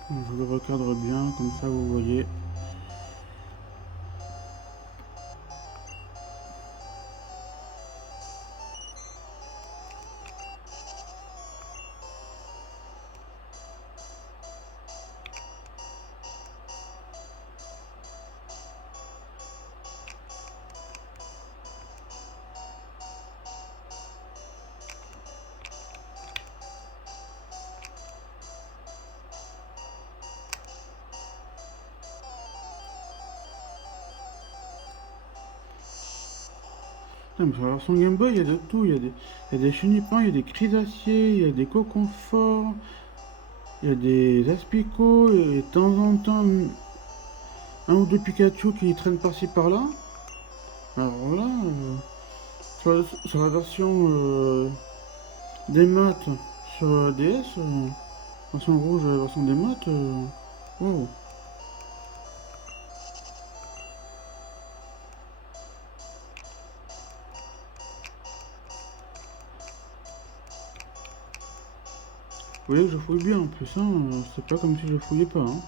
Je le recadre bien, comme ça vous voyez. Non, mais sur la version Game Boy, il y a de tout. Il y a des chenipans, il y a des cris d'acier, il y a des coconforts, il y a des aspicots, et de temps en temps, un ou deux Pikachu qui traînent par-ci par-là. Alors voilà, sur la version des maths sur DS, version rouge, version des maths, wow. Vous voyez que je fouille bien en plus, hein, c'est pas comme si je fouillais pas. Hein.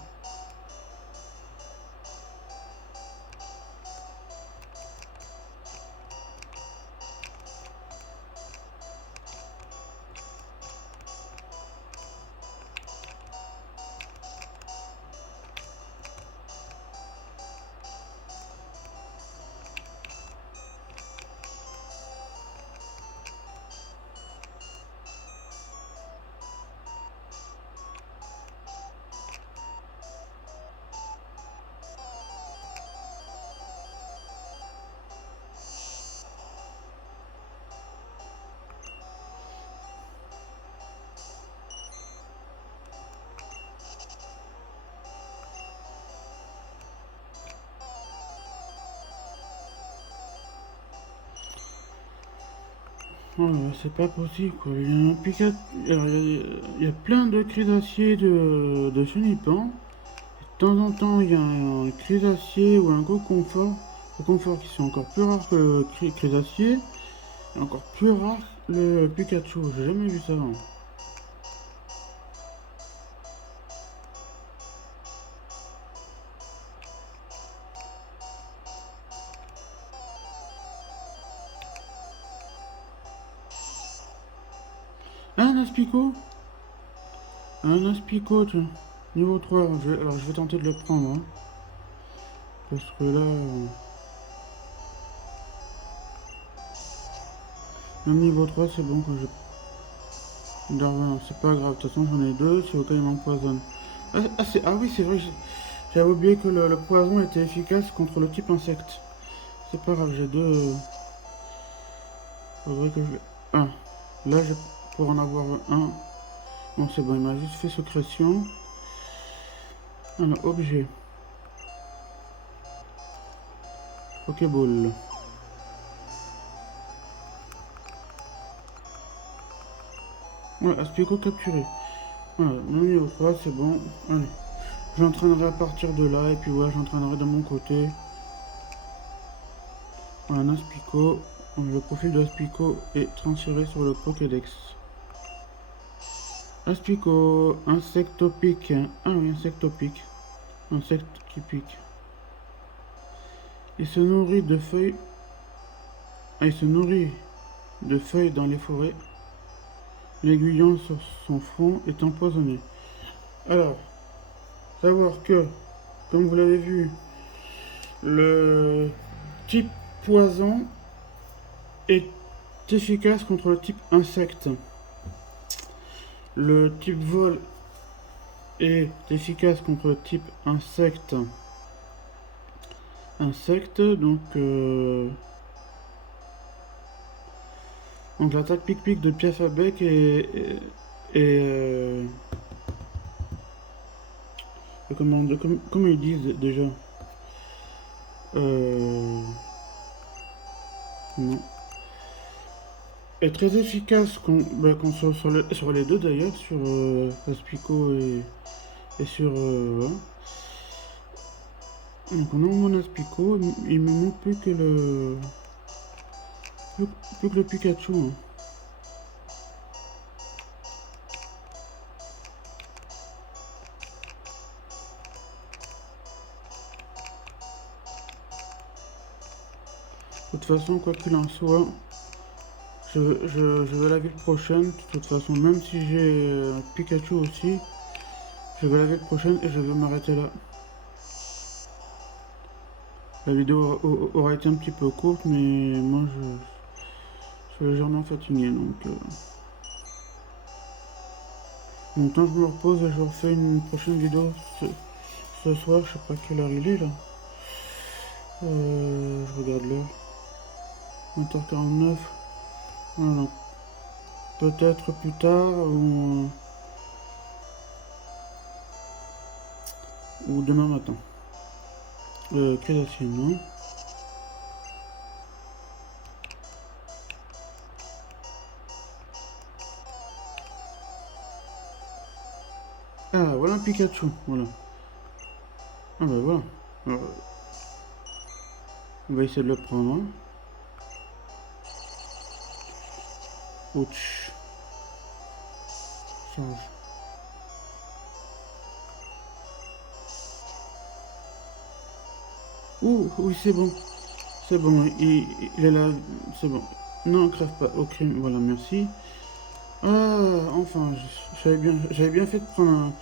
Oh, c'est pas possible quoi. Il y a un Pikachu. Alors, il y a plein de cris d'acier de chenipan. De temps en temps, il y a un cri d'acier ou un gros confort. Le confort qui sont encore plus rares que le cri d'acier. Et encore plus rare le Pikachu. J'ai jamais vu ça avant. Ah, un Aspico. Un Aspico, tiens. Niveau 3. Alors, je vais tenter de le prendre. Hein. Parce que là. Même niveau 3, c'est bon quand j'ai. Non, c'est pas grave. De toute façon, j'en ai deux. Si au cas il m'empoisonne. Ah oui, c'est vrai que j'avais oublié que le poison était efficace contre le type insecte. C'est pas grave, j'ai deux. Faudrait que je. Un. Là, je pour en avoir un. Bon, c'est bon, il m'a juste fait sécrétion. Alors, objet. Pokéball. Ouais, Aspico capturé. Voilà, le niveau 3, c'est bon. Allez. J'entraînerai à partir de là, et puis ouais, j'entraînerai de mon côté. Voilà, un Aspico. Le profil de Aspico est transféré sur le Pokédex. Aspico, insectopique. Ah oui, insectopique. Insecte qui pique. Il se nourrit de feuilles il se nourrit de feuilles dans les forêts. L'aiguillon sur son front est empoisonné. Alors, savoir que, comme vous l'avez vu, le type poison est efficace contre le type insecte. Le type vol est efficace contre le type insecte. Donc l'attaque pic-pic de pièce à bec est comment ils disent déjà non. Est très efficace sur les deux d'ailleurs, sur Aspico et sur... voilà. Donc on a mon Aspico, il me manque plus que le Pikachu. Hein. De toute façon, quoi qu'il en soit, je vais à la ville prochaine. De toute façon, même si j'ai Pikachu aussi, je vais à la ville prochaine et je vais m'arrêter là. La vidéo aura été un petit peu courte, mais moi je suis légèrement fatigué. Donc quand je me repose, je refais une prochaine vidéo ce soir. Je sais pas quelle heure il est là. Je regarde l'heure. 20h49. Voilà. Peut-être plus tard ou demain matin. Création, non? Ah, voilà un Pikachu. Voilà. Ah bah voilà. Alors, on va essayer de le prendre. Hein. Ouch. Charge. Ouh, oui, c'est bon. C'est bon. Il est là. C'est bon. Non, crève pas. Au crime. Voilà, merci. Ah, enfin, j'avais bien fait de prendre,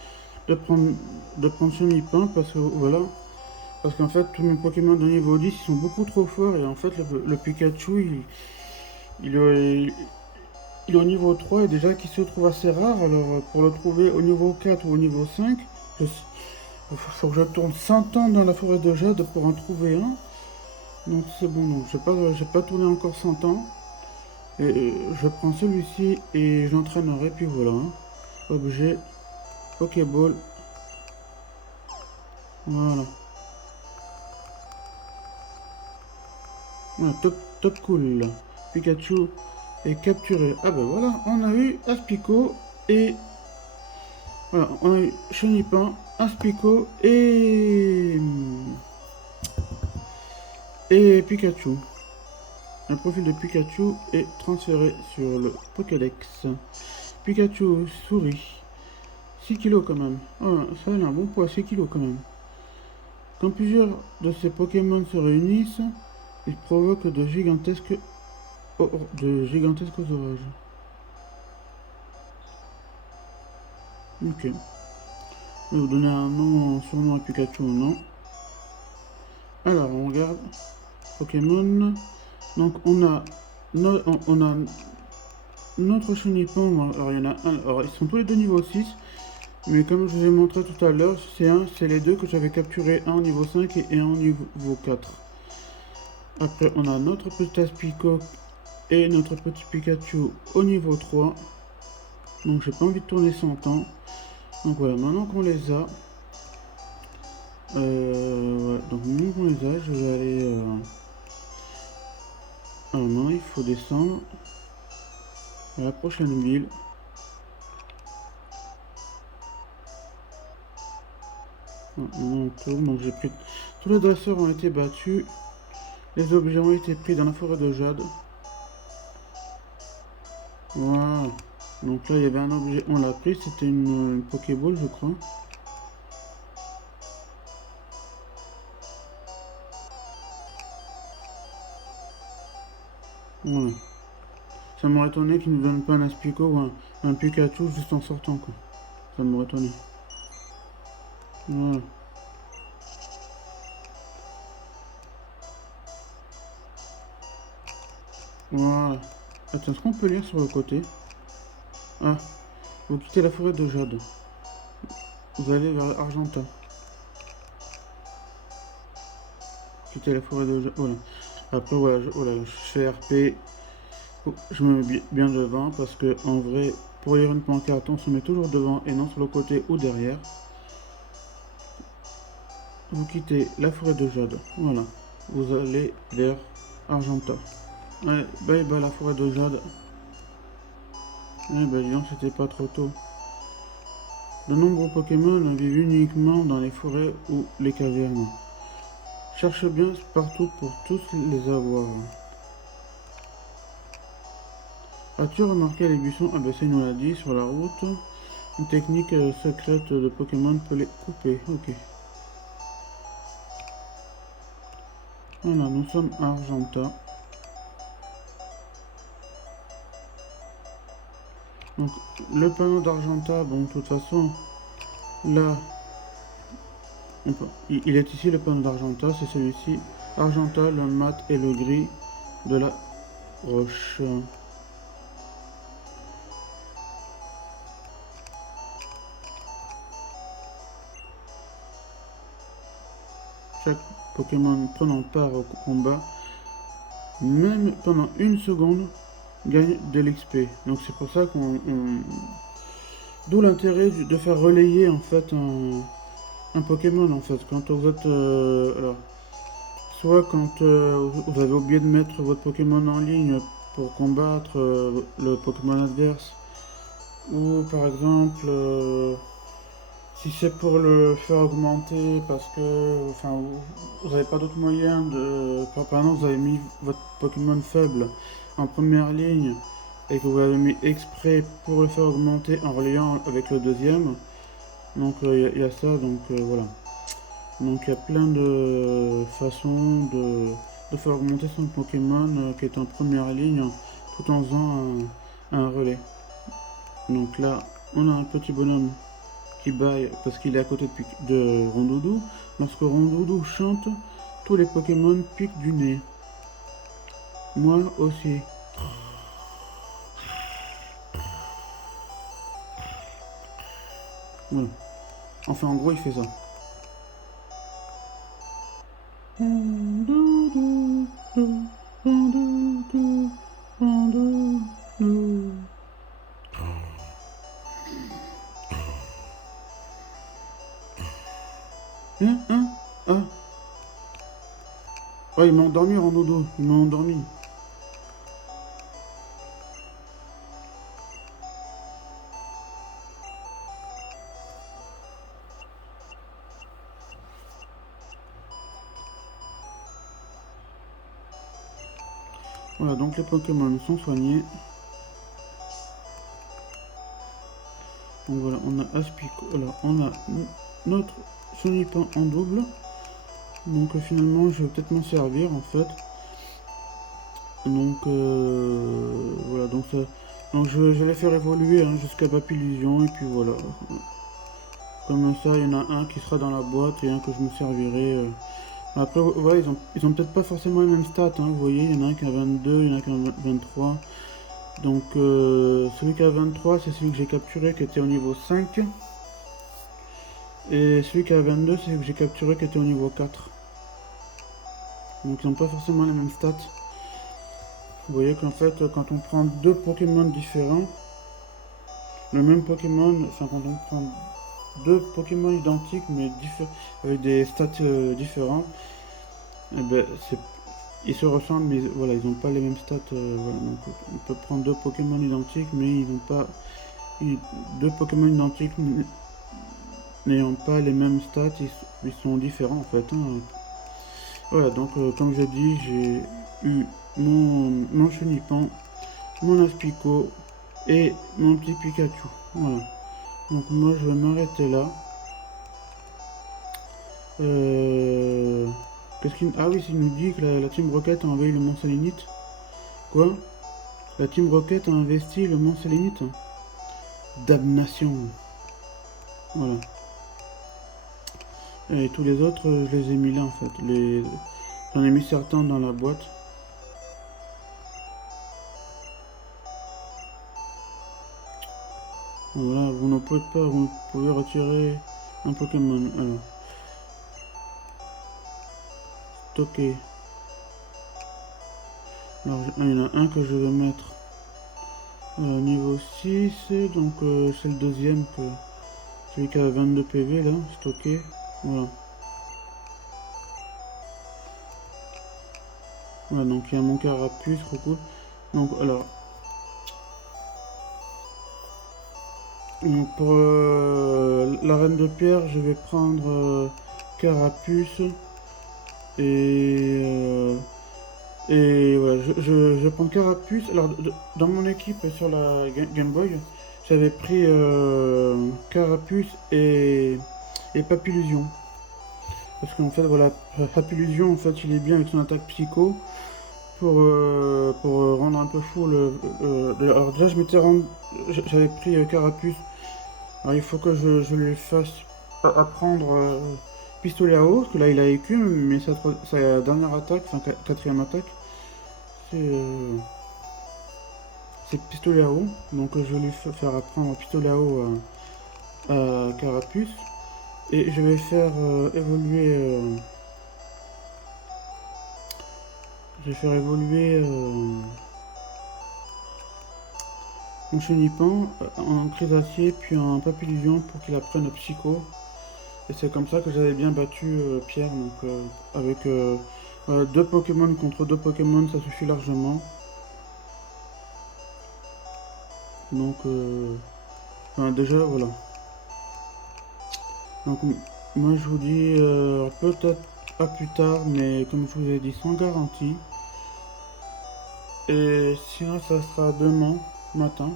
de prendre ce mi-pain parce que voilà. Parce qu'en fait, tous mes Pokémon de niveau 10 ils sont beaucoup trop forts et en fait, le Pikachu, il est, il est au niveau 3 et déjà qu'il se trouve assez rare. Alors, pour le trouver au niveau 4 ou au niveau 5, il faut que je tourne 100 ans dans la forêt de Jade pour en trouver un. Donc, c'est bon, donc j'ai pas tourné encore 100 ans. Et je prends celui-ci et j'entraînerai, puis voilà. Hein. Objet, Pokéball. Voilà. Voilà, top cool. Pikachu est capturé. Ah ben voilà, on a eu Aspico et... Voilà, on a eu Chenipan, Aspico et Pikachu. Le profil de Pikachu est transféré sur le Pokédex. Pikachu souris. 6 kilos quand même. Oh, ça a un bon poids, 6 kilos quand même. Quand plusieurs de ces Pokémon se réunissent, ils provoquent de gigantesques orages. Ok. Je vais vous donner un nom, son nom à Pikachu ou non. Alors, on regarde. Pokémon. Donc, on a notre Chenipan. Alors, il y en a un. Alors, ils sont tous les deux niveau 6. Mais comme je vous ai montré tout à l'heure, c'est les deux que j'avais capturé, un au niveau 5 et un au niveau 4. Après, on a notre petit Aspico et notre petit Pikachu au niveau 3. Donc, j'ai pas envie de tourner 100 ans. Donc voilà, maintenant qu'on les a, ouais, donc maintenant qu'on les a, je vais aller... Alors maintenant, il faut descendre à la prochaine ville. Maintenant, on tourne, donc j'ai pris... Tous les dresseurs ont été battus. Les objets ont été pris dans la forêt de Jade. Voilà. Donc là, il y avait un objet, on l'a pris, c'était une Pokéball, je crois. Voilà. Ça m'aurait étonné qu'ils ne donnent pas un Aspico ou un Pikachu juste en sortant, quoi. Ça m'aurait étonné. Voilà. Voilà. Attends, est-ce qu'on peut lire sur le côté? Ah, vous quittez la forêt de Jade. Vous allez vers Argenta. Quittez la forêt de Jade. Voilà. Après, voilà, je fais RP. Je me mets bien devant parce que, en vrai, pour lire une pancarte, on se met toujours devant et non sur le côté ou derrière. Vous quittez la forêt de Jade. Voilà. Vous allez vers Argenta. Ouais, bye bye la forêt de Jade. Eh ben, disons, c'était pas trop tôt. De nombreux Pokémon vivent uniquement dans les forêts ou les cavernes. Cherche bien partout pour tous les avoir. As-tu remarqué les buissons? Ah ben ça il nous l'a dit sur la route. Une technique secrète de Pokémon peut les couper. Ok. Voilà, nous sommes à Argenta. Donc le panneau d'Argenta, bon de toute façon, là, il est ici le panneau d'Argenta, c'est celui-ci. Argenta, le mat et le gris de la roche. Chaque Pokémon prenant part au combat, même pendant une seconde, gagne de l'XP. Donc c'est pour ça d'où l'intérêt de faire relayer en fait un Pokémon en fait. Quand vous êtes... alors, soit quand vous avez oublié de mettre votre Pokémon en ligne pour combattre le Pokémon adverse, ou par exemple si c'est pour le faire augmenter parce que enfin, vous n'avez pas d'autre moyen de... Par exemple, vous avez mis votre Pokémon faible en première ligne et que vous avez mis exprès pour le faire augmenter en relayant avec le deuxième. Donc il y a ça, donc voilà. Donc il y a plein de façons de faire augmenter son Pokémon qui est en première ligne tout en faisant un relais. Donc là, on a un petit bonhomme qui baille parce qu'il est à côté de Rondoudou. Lorsque Rondoudou chante, tous les Pokémon piquent du nez. Moi aussi. Voilà. Enfin, en gros, il fait ça. Rondoudou, Rondoudou, Rondoudou. Hein? Ah. Oh, il m'a endormi, Rondoudou. Il m'a endormi. Voilà, donc les Pokémon sont soignés. Donc voilà, on a Aspico. Alors, on a notre Sonipan en double. Donc finalement, je vais peut-être m'en servir en fait. Donc voilà, donc ça. Donc je vais les faire évoluer hein, jusqu'à Papillusion et puis voilà. Comme ça, il y en a un qui sera dans la boîte et un que je me servirai. Après, voilà, ils ont peut-être pas forcément les mêmes stats. Hein, vous voyez, il y en a un qui a 22, il y en a un qui a 23. Donc celui qui a 23, c'est celui que j'ai capturé qui était au niveau 5. Et celui qui a 22, c'est celui que j'ai capturé qui était au niveau 4. Donc ils n'ont pas forcément les mêmes stats. Vous voyez qu'en fait, quand on prend deux Pokémon différents, le même Pokémon, enfin quand on prend deux Pokémon identiques mais avec des stats différents, eh ben, ils se ressemblent mais voilà, ils n'ont pas les mêmes stats. Voilà. Donc on peut prendre deux Pokémon identiques mais ils n'ont pas... Deux Pokémon identiques n'ayant pas les mêmes stats, ils sont différents en fait. Hein. Voilà, donc comme j'ai dit, j'ai eu mon Chenipan, mon Aspico et mon petit Pikachu. Voilà. Donc moi je vais m'arrêter là. Qu'est-ce qu'il... Ah oui, il nous dit que la Team Rocket a envahi le Mont Salinite. Quoi? La Team Rocket a investi le Mont Sélénite? Damnation. Voilà. Et tous les autres, je les ai mis là en fait. J'en ai mis certains dans la boîte. Voilà, vous ne pouvez pas, vous pouvez retirer un Pokémon. Alors, stocker. Alors, il y en a un que je vais mettre niveau 6, donc c'est le deuxième, celui qui a 22 PV là, stocké. Voilà. Voilà, donc il y a mon Carapuce, trop cool. Donc, alors, donc pour la Reine de Pierre, je vais prendre Carapuce et voilà, je vais prendre Carapuce. Alors, dans mon équipe sur la Game Boy, j'avais pris Carapuce et Papillusion. Parce qu'en fait, voilà, Papillusion, en fait, il est bien avec son attaque psycho pour rendre un peu fou alors, déjà, j'avais pris Carapuce. Alors, il faut que je lui fasse apprendre pistolet à eau, parce que là, il a écume, mais sa dernière attaque, enfin, quatrième attaque, c'est pistolet à eau. Donc, je vais lui faire apprendre pistolet à eau à Carapuce. Et je vais faire évoluer. Je vais faire évoluer mon Chenipan en Crésacier, puis en Papillusion pour qu'il apprenne Psycho. Et c'est comme ça que j'avais bien battu Pierre. Donc, avec deux Pokémon contre deux Pokémon, ça suffit largement. Donc, enfin, déjà, voilà. Donc, moi je vous dis peut-être à plus tard, mais comme je vous ai dit, sans garantie. Et sinon, ça sera demain matin.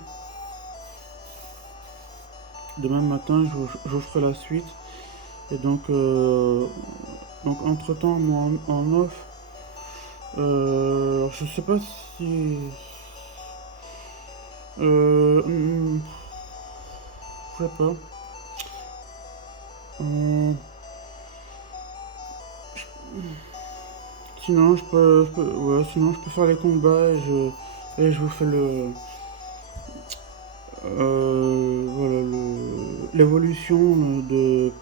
Demain matin, je vous ferai la suite. Et donc entre temps, moi en off, je sais pas si. Je sais pas. Sinon, ouais, sinon, je peux faire les combats et je vous fais voilà, l'évolution de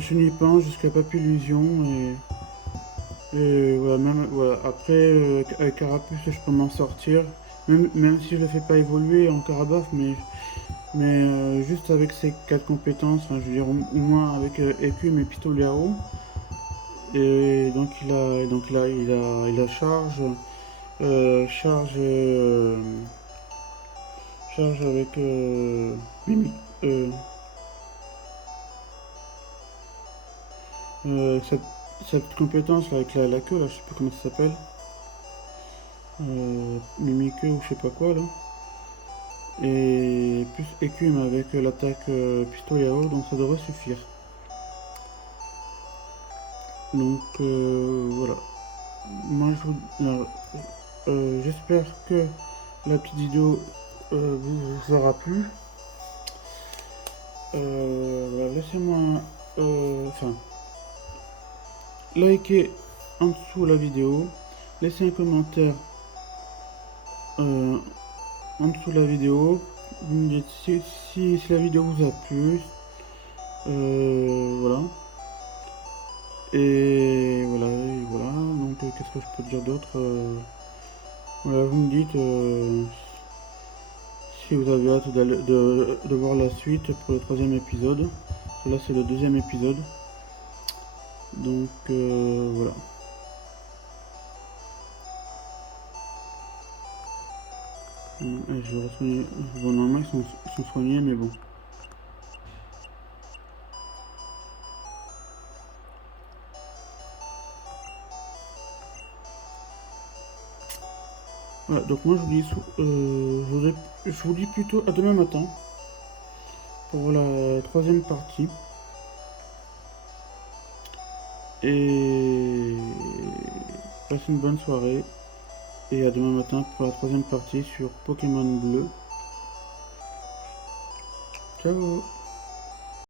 Chenipan jusqu'à Papillusion et voilà, même voilà, après avec Carapuce je peux m'en sortir même si je le fais pas évoluer en Carabaf mais juste avec ces 4 compétences, enfin, je veux dire au moins avec Écume et Pistolet à eau. Et donc il a charge charge charge avec Mimi, cette compétence là, avec la queue là, je sais plus comment ça s'appelle, Mimiqueux ou je sais pas quoi là, et plus écume avec l'attaque pistolet à eau, donc ça devrait suffire. Donc voilà, moi j'espère que la petite vidéo vous aura plu. Voilà, laissez-moi enfin likez en dessous la vidéo, laissez un commentaire en dessous de la vidéo, vous me dites si la vidéo vous a plu, voilà. Et voilà, donc qu'est-ce que je peux dire d'autre, voilà, vous me dites si vous avez hâte de voir la suite pour le troisième épisode. Là c'est le deuxième épisode. Donc voilà. Je vais soigner. Bon, normalement ils sont soignés, mais bon. Voilà, donc moi je vous dis plutôt à demain matin pour la troisième partie. Et passez une bonne soirée. Et à demain matin pour la troisième partie sur Pokémon Bleu. Ciao!